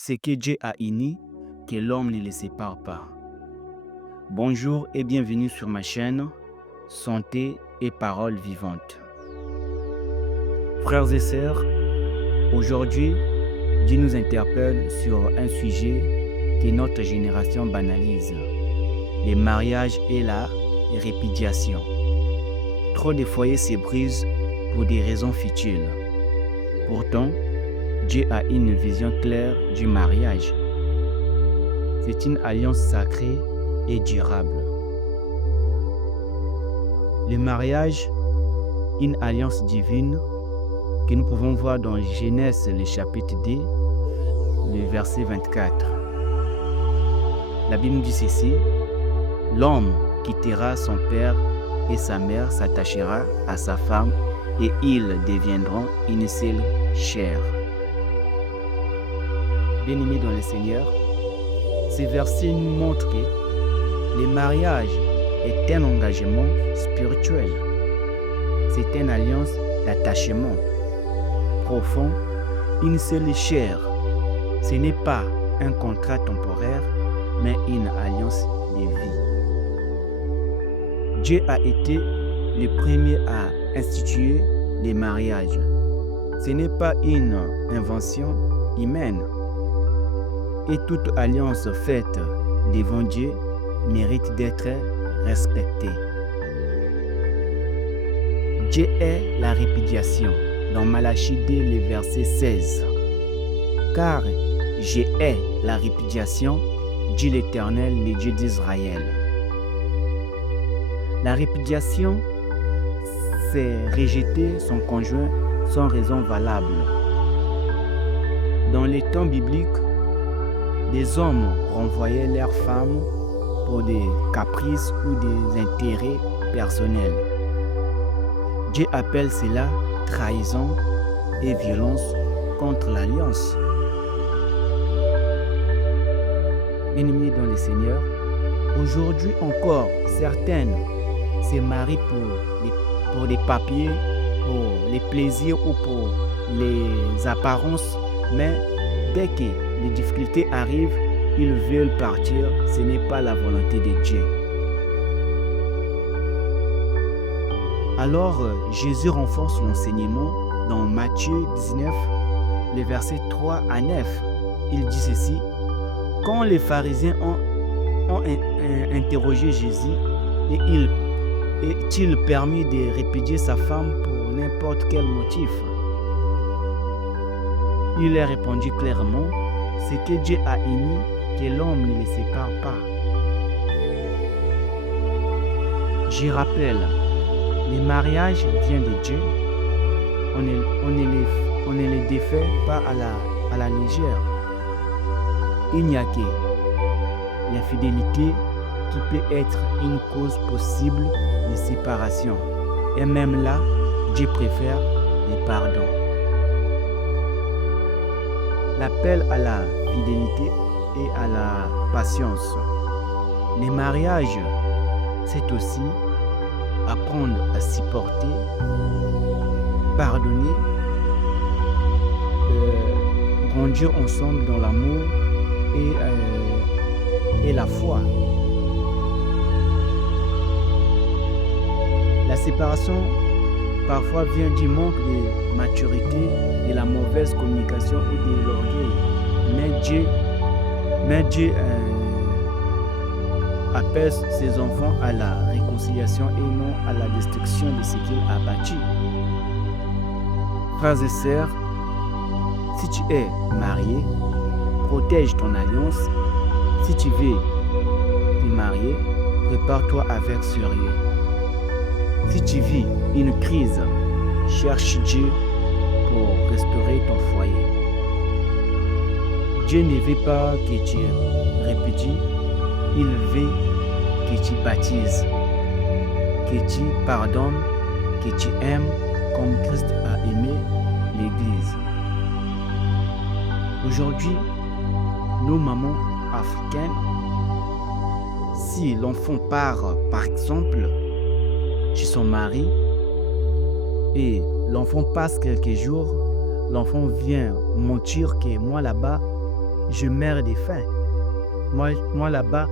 Ce que Dieu a uni, que l'homme ne le sépare pas. Bonjour et bienvenue sur ma chaîne Santé et Paroles Vivantes. Frères et sœurs, aujourd'hui, Dieu nous interpelle sur un sujet que notre génération banalise, le mariage et la répudiation. Trop de foyers se brisent pour des raisons futiles. Pourtant, Dieu a une vision claire du mariage. C'est une alliance sacrée et durable. Le mariage, une alliance divine que nous pouvons voir dans Genèse, le chapitre 2, le verset 24. La Bible nous dit ceci: l'homme quittera son père et sa mère, s'attachera à sa femme et ils deviendront une seule chair. Bien-aimés dans le Seigneur, ce verset nous montre que le mariage est un engagement spirituel. C'est une alliance d'attachement profond, une seule chair. Ce n'est pas un contrat temporaire, mais une alliance de vie. Dieu a été le premier à instituer le mariage. Ce n'est pas une invention humaine. Et toute alliance faite devant Dieu mérite d'être respectée. Dieu est la répudiation dans Malachie 2, le verset 16. Car je hais la répudiation, dit l'Éternel, le Dieu d'Israël. La répudiation, c'est rejeter son conjoint sans raison valable. Dans les temps bibliques, des hommes renvoyaient leurs femmes pour des caprices ou des intérêts personnels. Dieu appelle cela trahison et violence contre l'alliance. Bien-aimés dans le Seigneur, aujourd'hui encore, certaines se marient pour des papiers, pour les plaisirs ou pour les apparences, mais dès que les difficultés arrivent, ils veulent partir. Ce n'est pas la volonté de Dieu. Alors, Jésus renforce l'enseignement dans Matthieu 19, les versets 3 à 9. Il dit ceci: quand les pharisiens ont interrogé Jésus, et est-il permis de répudier sa femme pour n'importe quel motif? Il a répondu clairement: ce que Dieu a uni, que l'homme ne le sépare pas. Je rappelle, le mariage vient de Dieu. On ne le défait pas à la légère. Il n'y a que l'infidélité qui peut être une cause possible de séparation. Et même là, Dieu préfère le pardon. L'appel à la fidélité et à la patience. Le mariage, c'est aussi apprendre à supporter, pardonner, grandir ensemble dans l'amour et la foi. La séparation parfois vient du manque de maturité, de la mauvaise communication ou de l'orgueil. Mais Dieu appelle ses enfants à la réconciliation et non à la destruction de ce qu'il a bâti. Frères et sœurs, si tu es marié, protège ton alliance. Si tu veux te marier, prépare-toi avec sérieux. Si tu vis une crise, cherche Dieu pour restaurer ton foyer. Dieu ne veut pas que tu répudies, il veut que tu baptises, que tu pardonnes, que tu aimes comme Christ a aimé l'Église. Aujourd'hui, nos mamans africaines, si l'enfant part par exemple chez son mari et l'enfant passe quelques jours, l'enfant vient mentir que moi là-bas, je meurs de faim. Moi là-bas,